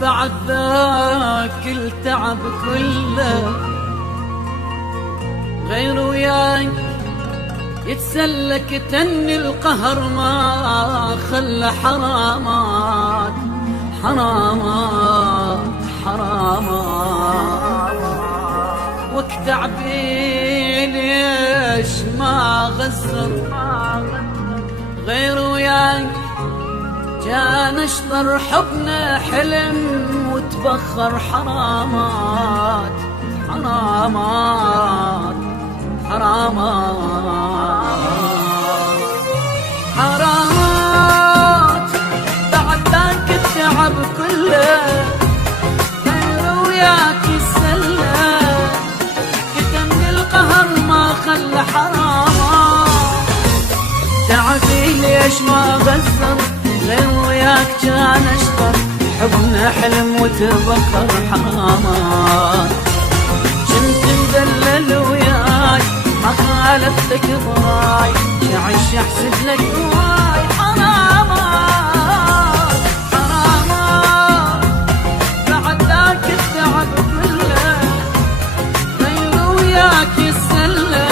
بعد ذاك التعب كله غير وياك يتسلك تن القهر ما خلى حرامات حرامات حرامات وقت عبي ليش ما غزر غير وياك جان اشطر حبنا حلم وتبخر حرامات حرامات حرامات حرامات بعد ذاك التعب كله غير وياك يسلى كتم القهر ما خلى حرامات تعبي ليش ما غزر غير وياك كان اشطر حبنا حلم وتبخر حرامات كنت مدلل وياي ما خالفتك ضراي شعش احسد لك هواي حرامات حرامات بعد ذاك التعب كله غير وياك يسلى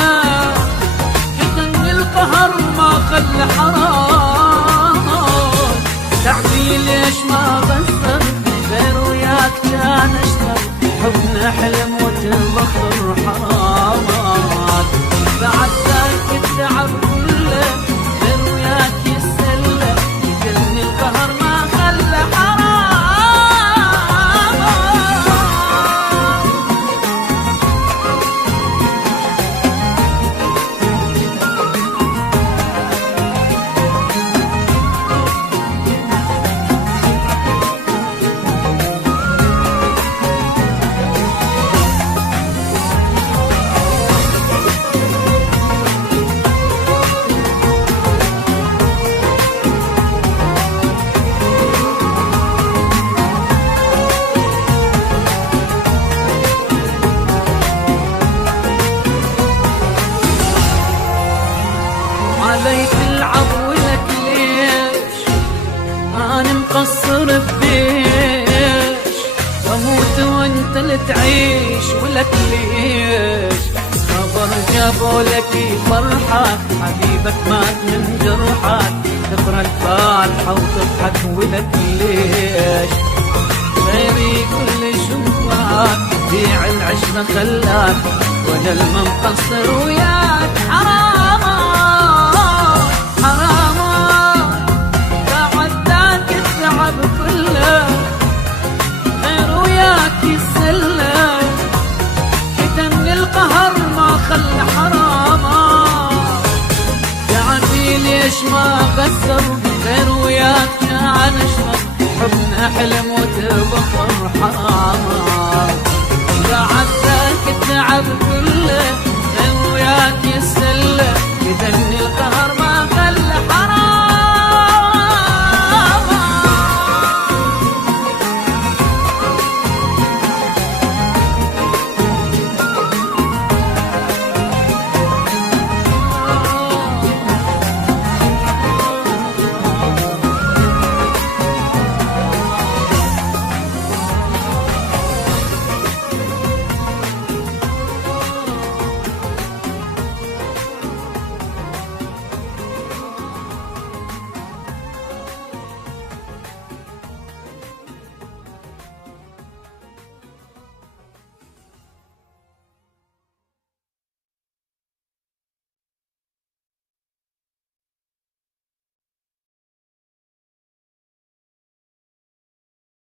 كتن القهر ما خلى حرام تعبي ليش ما غسر غير وياك كان اشتر حبنا حلم وتبخر حرامات بعد ذاك التعب كله غير وياك يسلى كتن القهر ما خلى علي تلعب ولك ليش انا مقصر ببيش واموت وانت اللي تعيش ولك ليش صبر جابوا لك فرحة حبيبك مات من جرحك تقرا الفاتحة وتضحك ولك ليش غيري كل شوفك بيع العشرة خلاك وانا المقصر وياك حرامات حرامات بعد ذاك التعب كله غير وياك يسلى كتم القهر ما خلى حرامات تعبي ليش ما غسر غير وياك كان اشرب حبنا حلم وتبخر حرامات بعد ذاك التعب كله غير وياك يسلى كتم القهر ما